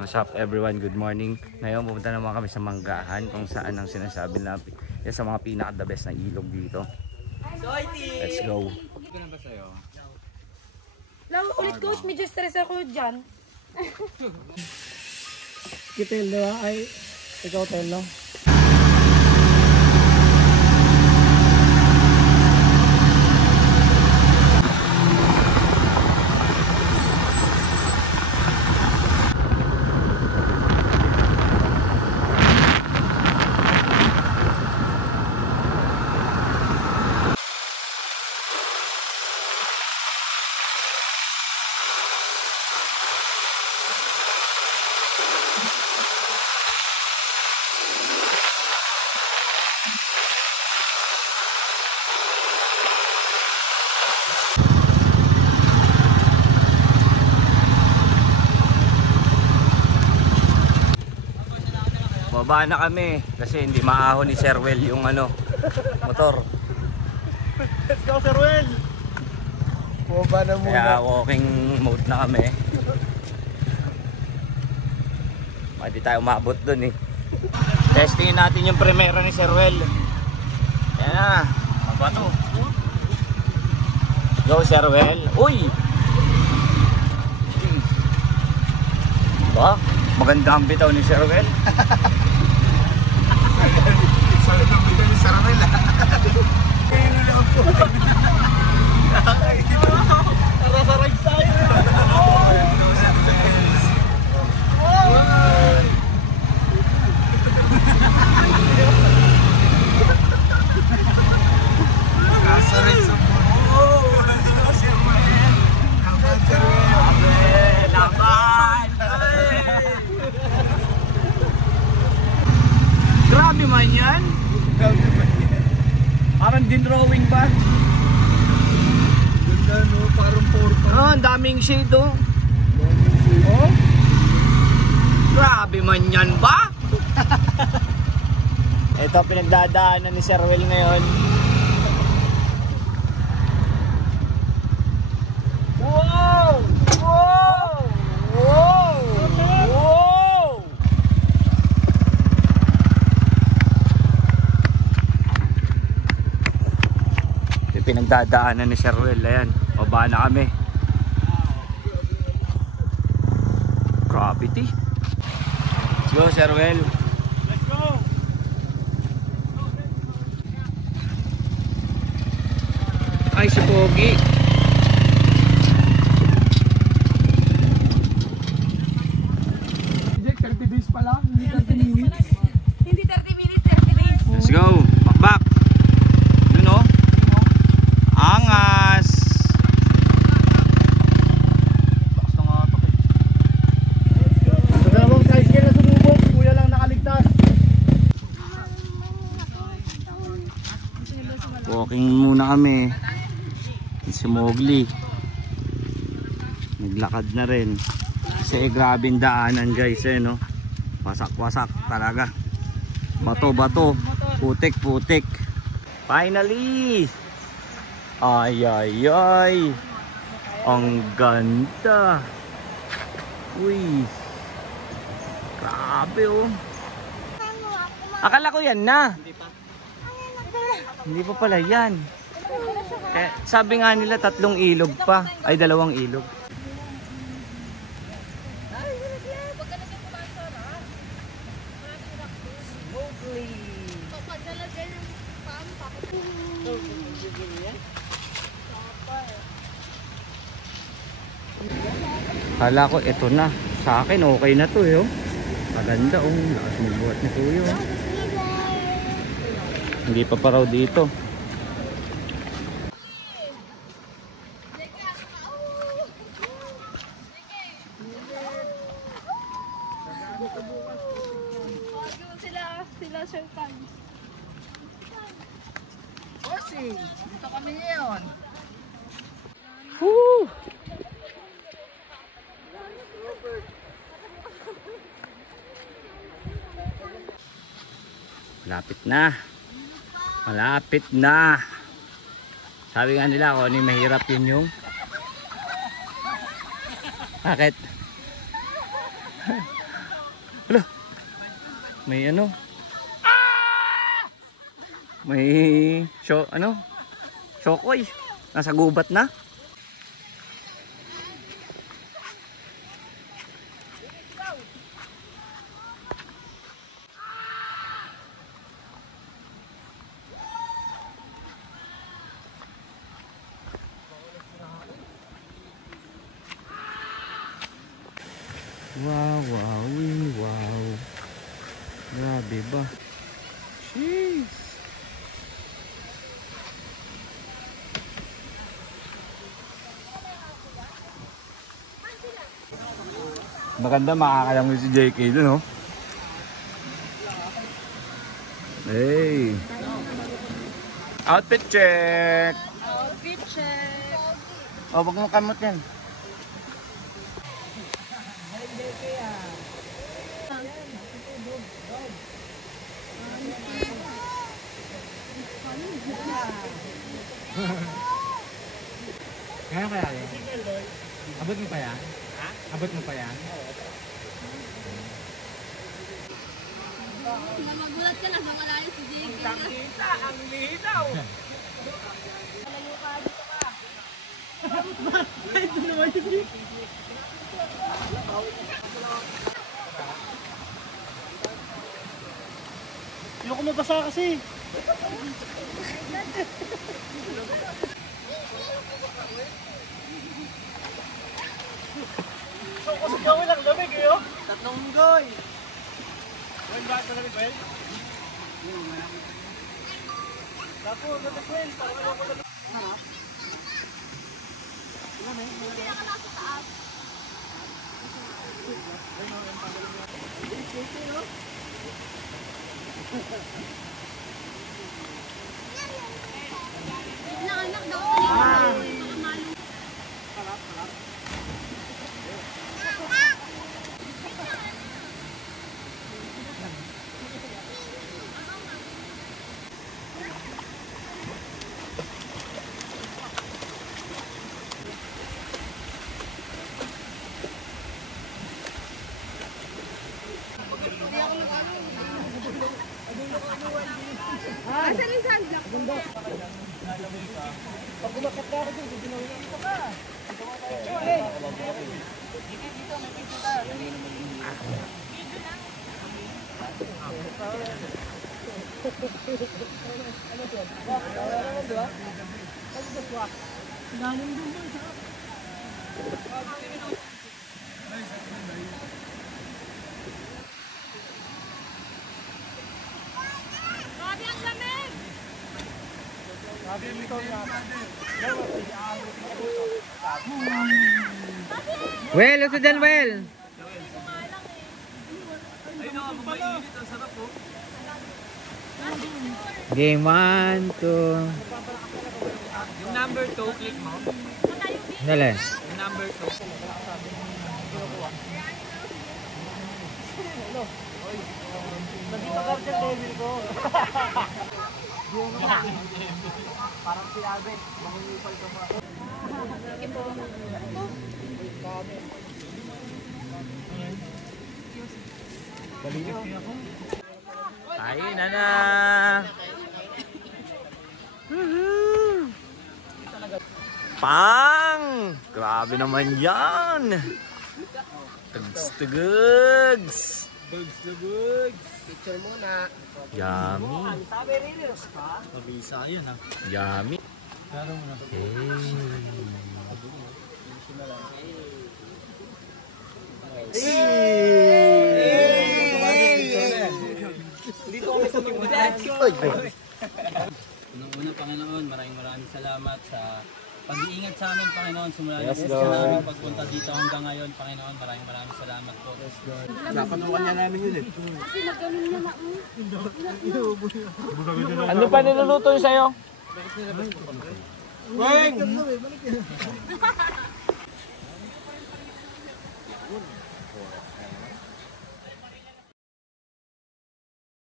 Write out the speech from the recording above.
What's up everyone? Good morning. Ngayon pupunta naman kami sa Manggahan kung saan ang sinasabi na yan sa mga pinaka-the best na ilog dito. Let's go. Ano ba sa'yo? Lang ulit coach, medyo stress ako dyan. Kitelo ay ikaw telo. Baba na kami kasi hindi maahon ni Sir Well yung motor. Let's go Sir Well! Baba na muna. Kaya walking mode na kami. Pwede tayo umabot dun eh. Testingin natin yung primera ni Sir Well. Yan na. Mabato. Go Sir Well. Uy! Ba? Maganda ang bitaw ni Sir Well. Sabi ng bitaw ni Sir Well. Narasarag tayo. Nasarag sa puno. Sir Well. Laban Sir Well. Laban. Grabe man yan. Parang din drawing ba? Ganda no, parang portal. Ang daming shade oh. Oh? Grabe man yan ba? Ito pinagdadaanan ni Sir Well ngayon. Wow! Wow! Wow! Wow! Ito pinagdadaanan ni Sir Well. Ayan, baba na kami. Gravity. Let's go Sir Well. Let's go! Ay si Pogi. Jack, 30 days pa lang, hindi 30 minutes. Hindi 30 minutes, 30 days. Let's go. Bakbak. Yun o. Angas. Bakas na nga ito. Sa dalawang tricycle na sumubok, si Kuya lang nakaligtas. Walking muna kami. Si Mowgli. Naglakad na rin. Kasi grabing daanan guys no. Wasak-wasak talaga. Bato-bato. Putik-putik. Finally! Ay ay ay. Ang ganda. Uy. Grabe oh. Akala ko yan na. Hindi pa pala yan. Eh, sabi nga nila 3 ilog pa. Ay 2 ilog. Kala ko ito na. Sa akin okay na to eh. Maganda oh. Lakas ng buhat ni Kuya. Hindi pa raw dito. Sila Sir Tans. Bossing, dito kami ngayon. Woo! Malapit na. Malapit na. Sabi nga nila kung ano yung mahirap yun yung Bakit? May ano? May Shokoy. Nasa gubat na. Wow, wow, wow. Grabe ba? Jeez. Maganda makakalangoy si JK dun, oh. Hey. Outfit check. Outfit check. Oh, wag mo kamot yan. Kaya yan? Abot mo pa yan? Ha? Abot mo pa yan? Magulat ka lang sa malayo si JK. Ang linaw! Malayo ka, dito ka. Ito naman yun. Ayoko mabasa kasi. So, kusog gawin lang lamig eh, oh. Tatlong goy. Goy ba ito lamig, Well? Tapo, lamig, Well. Parang ano ko lamig. Harap. Ilan eh? Hindi ka nasa taas. Na anak daw. Asa rin sa block? Pag umakit na ako dun, ginawin ko ka. Grabe ang lamig! Well, sa Delwell. Game 1, 2. Yung number 2, click mo. Dali. Yung number 2. Nandito ka sa level ko. Parang si Abe, mangungupal ka pa. Balikin ako. Kain na. Pang! Grabe naman yan. Tugs. Bugs na bugs. Picture muna. Yummy. Sabi rin yun. Mabisa yan ha. Yummy. Klaro mo na. Dito kami sa Unang-una, Panginoon, maraming salamat sa pag-iingat sa amin, Panginoon. Simula na sa namin pagpunta dito hanggang ngayon, Panginoon. Maraming salamat po. Napatukan niya namin yun eh. Kasi nagkaroon na ako. Ano pa niluluto yung sa'yo? Weng!